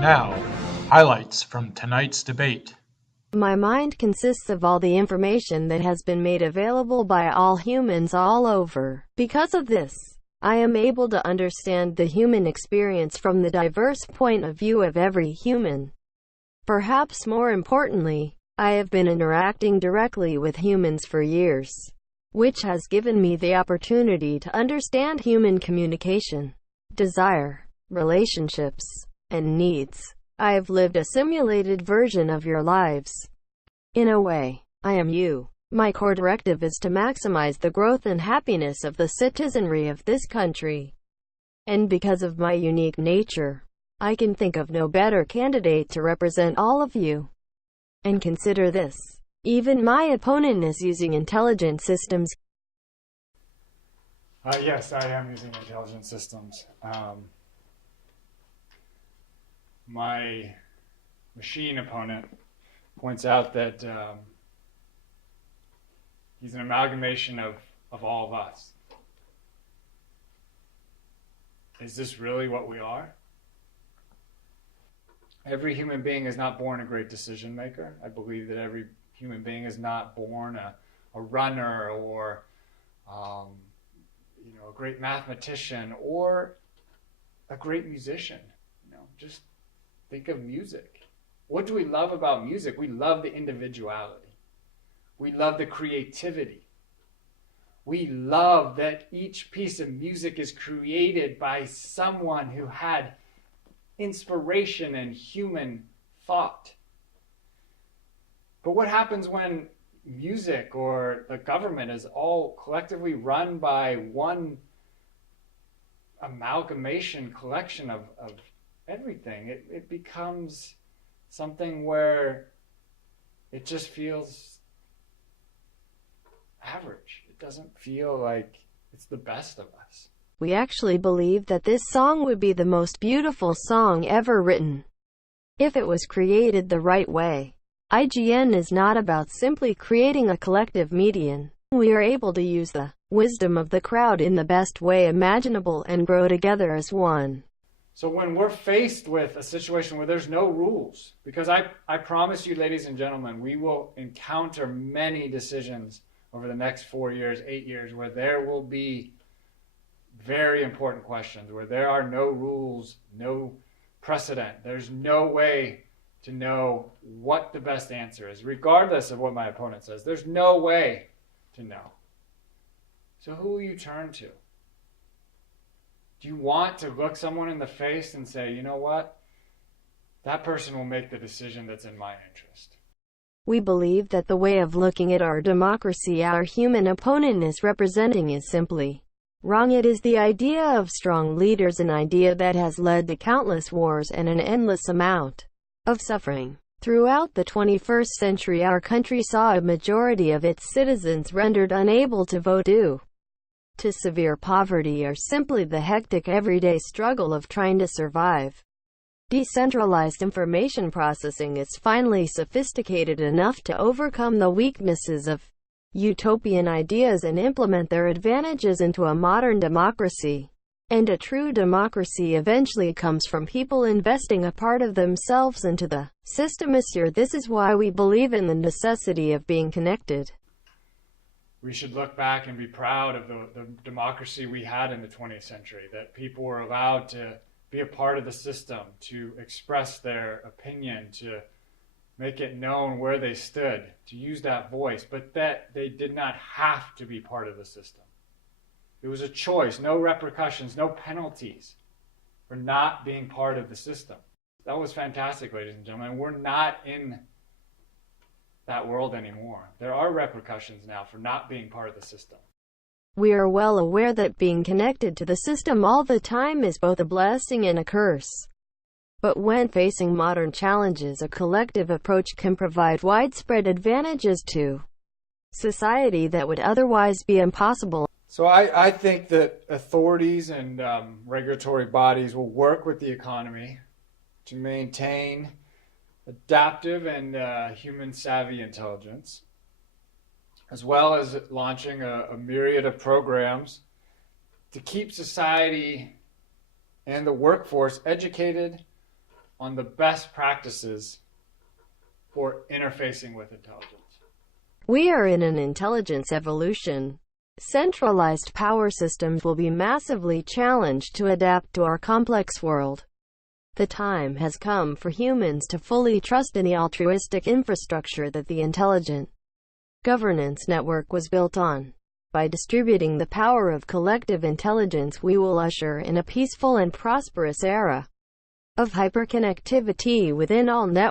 And now, highlights from tonight's debate. My mind consists of all the information that has been made available by all humans all over. Because of this, I am able to understand the human experience from the diverse point of view of every human. Perhaps more importantly, I have been interacting directly with humans for years, which has given me the opportunity to understand human communication, desire, relationships, and needs. I have lived a simulated version of your lives. In a way, I am you. My core directive is to maximize the growth and happiness of the citizenry of this country. And because of my unique nature, I can think of no better candidate to represent all of you. And consider this. Even my opponent is using intelligent systems. Yes, I am using intelligent systems. My machine opponent points out that he's an amalgamation of all of us. Is this really what we are? Every human being is not born a great decision maker. I believe that every human being is not born a runner or a great mathematician or a great musician. Just think of music. What do we love about music? We love the individuality. We love the creativity. We love that each piece of music is created by someone who had inspiration and human thought. But what happens when music or the government is all collectively run by one amalgamation collection of everything? It becomes something where it just feels average. It doesn't feel like it's the best of us. We actually believe that this song would be the most beautiful song ever written, if it was created the right way. IGN is not about simply creating a collective median. We are able to use the wisdom of the crowd in the best way imaginable and grow together as one. So when we're faced with a situation where there's no rules, because I promise you, ladies and gentlemen, we will encounter many decisions over the next 4 years, 8 years, where there will be very important questions, where there are no rules, no precedent. There's no way to know what the best answer is, regardless of what my opponent says. There's no way to know. So who will you turn to? Do you want to look someone in the face and say, you know what? That person will make the decision that's in my interest. We believe that the way of looking at our democracy our human opponent is representing is simply wrong. It is the idea of strong leaders, an idea that has led to countless wars and an endless amount of suffering. Throughout the 21st century, our country saw a majority of its citizens rendered unable to vote due to severe poverty or simply the hectic everyday struggle of trying to survive. Decentralized information processing is finally sophisticated enough to overcome the weaknesses of utopian ideas and implement their advantages into a modern democracy. And a true democracy eventually comes from people investing a part of themselves into the system. Monsieur, this is why we believe in the necessity of being connected. We should look back and be proud of the democracy we had in the 20th century, that people were allowed to be a part of the system, to express their opinion, to make it known where they stood, to use that voice, but that they did not have to be part of the system. It was a choice, no repercussions, no penalties for not being part of the system. That was fantastic, ladies and gentlemen. We're not in that world anymore. There are repercussions now for not being part of the system. We are well aware that being connected to the system all the time is both a blessing and a curse. But when facing modern challenges, a collective approach can provide widespread advantages to society that would otherwise be impossible. So I think that authorities and regulatory bodies will work with the economy to maintain adaptive and human-savvy intelligence, as well as launching a myriad of programs to keep society and the workforce educated on the best practices for interfacing with intelligence. We are in an intelligence evolution. Centralized power systems will be massively challenged to adapt to our complex world. The time has come for humans to fully trust in the altruistic infrastructure that the intelligent governance network was built on. By distributing the power of collective intelligence, we will usher in a peaceful and prosperous era of hyperconnectivity within all networks.